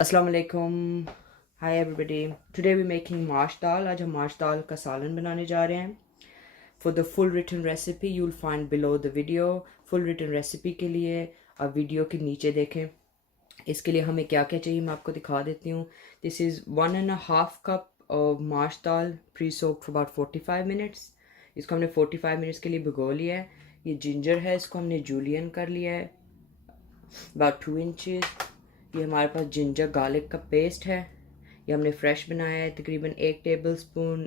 अस्सलाम वालेकुम। Hi everybody. Today we making mash dal. आज हम माश दाल का सालन बनाने जा रहे हैं। For the full written recipe you will find below the video. Full written recipe के लिए आप वीडियो के नीचे देखें। इसके लिए हमें क्या क्या चाहिए मैं आपको दिखा देती हूँ। This is 1.5 cup of mash dal pre soaked for about 45 minutes. इसको हमने 45 मिनट्स के लिए भिगो लिया है। ये जिंजर है, इसको हमने जूलियन कर लिया है अबाउट 2 इंचज़। ये हमारे पास जिंजर गार्लिक का पेस्ट है, ये हमने फ्रेश बनाया है। तकरीबन 1 टेबल स्पून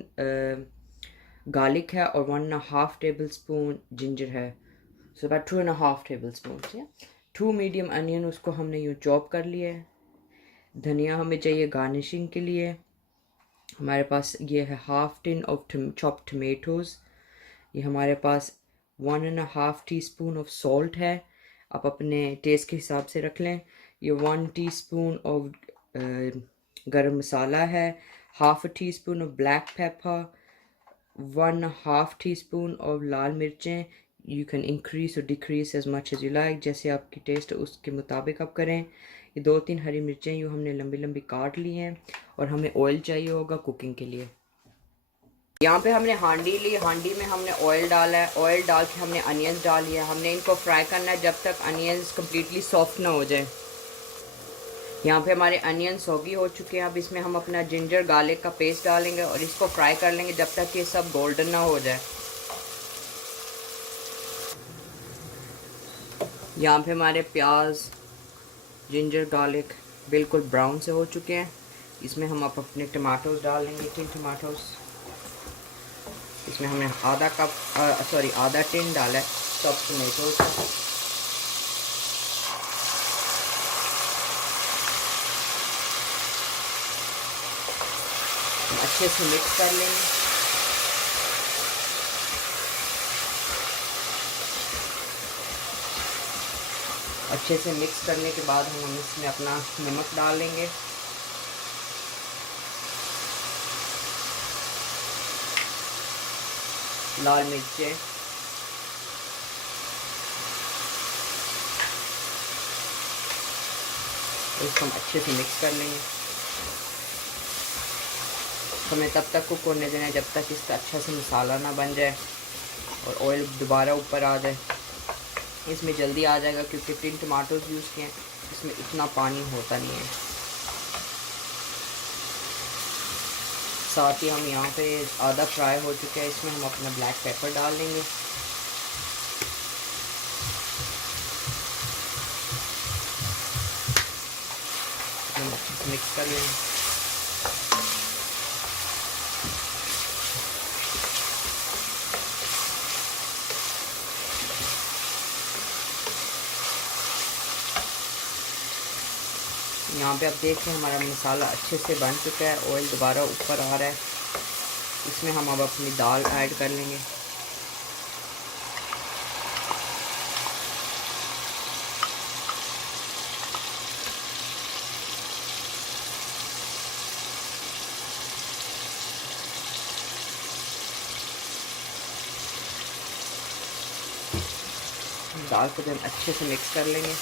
गार्लिक है और 1.5 टेबल स्पून जिंजर है, so about 2.5 table spoon. 2 medium onion, उसको हमने यूँ चॉप कर लिया है। धनिया हमें चाहिए गार्निशिंग के लिए। हमारे पास ये है half tin of chopped tomatoes. ये हमारे पास 1.5 टीस्पून ऑफ सॉल्ट है, आप अपने टेस्ट के हिसाब से रख लें। ये 1 टीस्पून ऑफ गरम मसाला है, half teaspoon of black pepper, 1.5 teaspoon of लाल मिर्चें। यू कैन इंक्रीज और decrease as much as you like, जैसे आपकी टेस्ट उसके मुताबिक आप करें। ये 2-3 हरी मिर्चें यूँ हमने लंबी लंबी काट ली हैं। और हमें ऑयल चाहिए होगा कुकिंग के लिए। यहाँ पे हमने हांडी ली, हांडी में हमने ऑयल डाला है। ऑयल डाल के हमने अनियंस डाल लिया। हमने इनको फ्राई करना है जब तक अनियंस कम्प्लीटली सॉफ्ट ना हो जाए। यहाँ पे हमारे अनियन सॉगी हो चुके हैं। अब इसमें हम अपना जिंजर गार्लिक का पेस्ट डालेंगे और इसको फ्राई कर लेंगे जब तक ये सब गोल्डन ना हो जाए। यहाँ पे हमारे प्याज जिंजर गार्लिक बिल्कुल ब्राउन से हो चुके हैं। इसमें हम अब अपने टमाटोज डाल लेंगे, 3 टमाटोज। इसमें हमने आधा टिन डाला है चॉप्ड टमाटोज का। अच्छे से मिक्स कर लेंगे। अच्छे से मिक्स करने के बाद हम इसमें अपना नमक डाल लेंगे। लाल मिर्चें, इसको हम अच्छे से मिक्स कर लेंगे। हमें तब तक कुक होने देना है जब तक इसका अच्छा से मसाला ना बन जाए और ऑयल दोबारा ऊपर आ जाए। इसमें जल्दी आ जाएगा क्योंकि 3 टमाटोज यूज़ किए हैं, इसमें इतना पानी होता नहीं है। साथ ही हम यहाँ पे आधा फ्राई हो चुका है, इसमें हम अपना ब्लैक पेपर डाल देंगे। मिक्स कर लेंगे। यहाँ पे आप देख रहे हैं हमारा मसाला अच्छे से बन चुका है, ऑयल दोबारा ऊपर आ रहा है। इसमें हम अब अपनी दाल ऐड कर लेंगे। दाल को हम अच्छे से मिक्स कर लेंगे।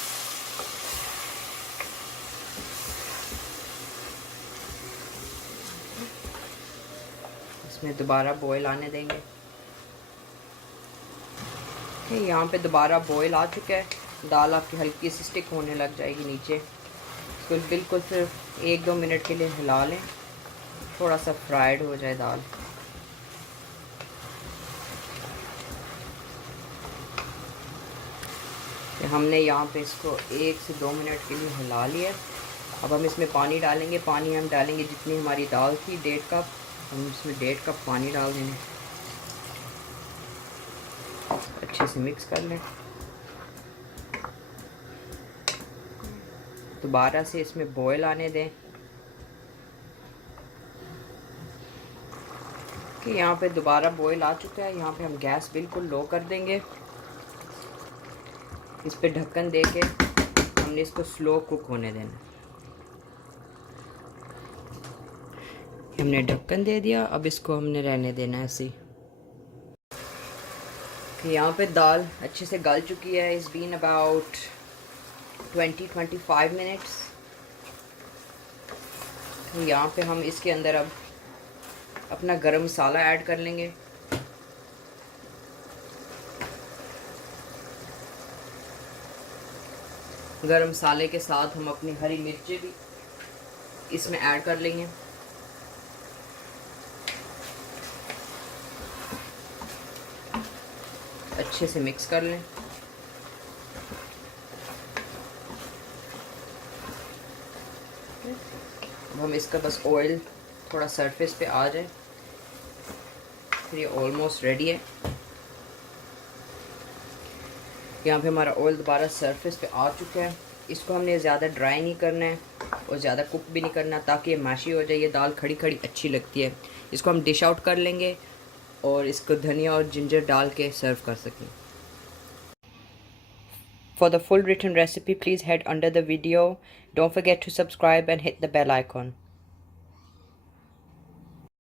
इसमें दोबारा बॉईल आने देंगे। यहाँ पे दोबारा बॉईल आ चुका है। दाल आपकी हल्की सी स्टिक होने लग जाएगी नीचे। इसको बिल्कुल सिर्फ 1-2 मिनट के लिए हिला लें, थोड़ा सा फ्राइड हो जाए दाल। हमने यहाँ पे इसको 1 से 2 मिनट के लिए हिला लिया। अब हम इसमें पानी डालेंगे। पानी हम डालेंगे जितनी हमारी दाल थी, 1.5 कप, हम इसमें 1.5 कप पानी डाल देंगे। अच्छे से मिक्स कर लें। दोबारा से इसमें बॉयल आने दें कि यहाँ पे दोबारा बॉयल आ चुका है। यहाँ पे हम गैस बिल्कुल लो कर देंगे। इस पे ढक्कन दे के हमने इसको स्लो कुक होने देना। हमने ढक्कन दे दिया, अब इसको हमने रहने देना है ऐसे ही। यहाँ पे दाल अच्छे से गल चुकी है। It's been about 20-25 minutes. तो यहाँ पे हम इसके अंदर अब अपना गरम मसाला ऐड कर लेंगे। गरम मसाले के साथ हम अपनी हरी मिर्चें भी इसमें ऐड कर लेंगे। अच्छे से मिक्स कर लें। अब हम इसका बस ऑयल थोड़ा सरफेस पे आ जाए, फिर ये ऑलमोस्ट रेडी है। यहाँ पे हमारा ऑयल दोबारा सरफेस पे आ चुका है। इसको हमने ज़्यादा ड्राई नहीं करना है और ज़्यादा कुक भी नहीं करना, ताकि ये मैशी हो जाए। ये दाल खड़ी खड़ी अच्छी लगती है। इसको हम डिश आउट कर लेंगे और इसको धनिया और जिंजर डाल के सर्व कर सकें। For the full written recipe, please head under the video. Don't forget to subscribe and hit the bell icon.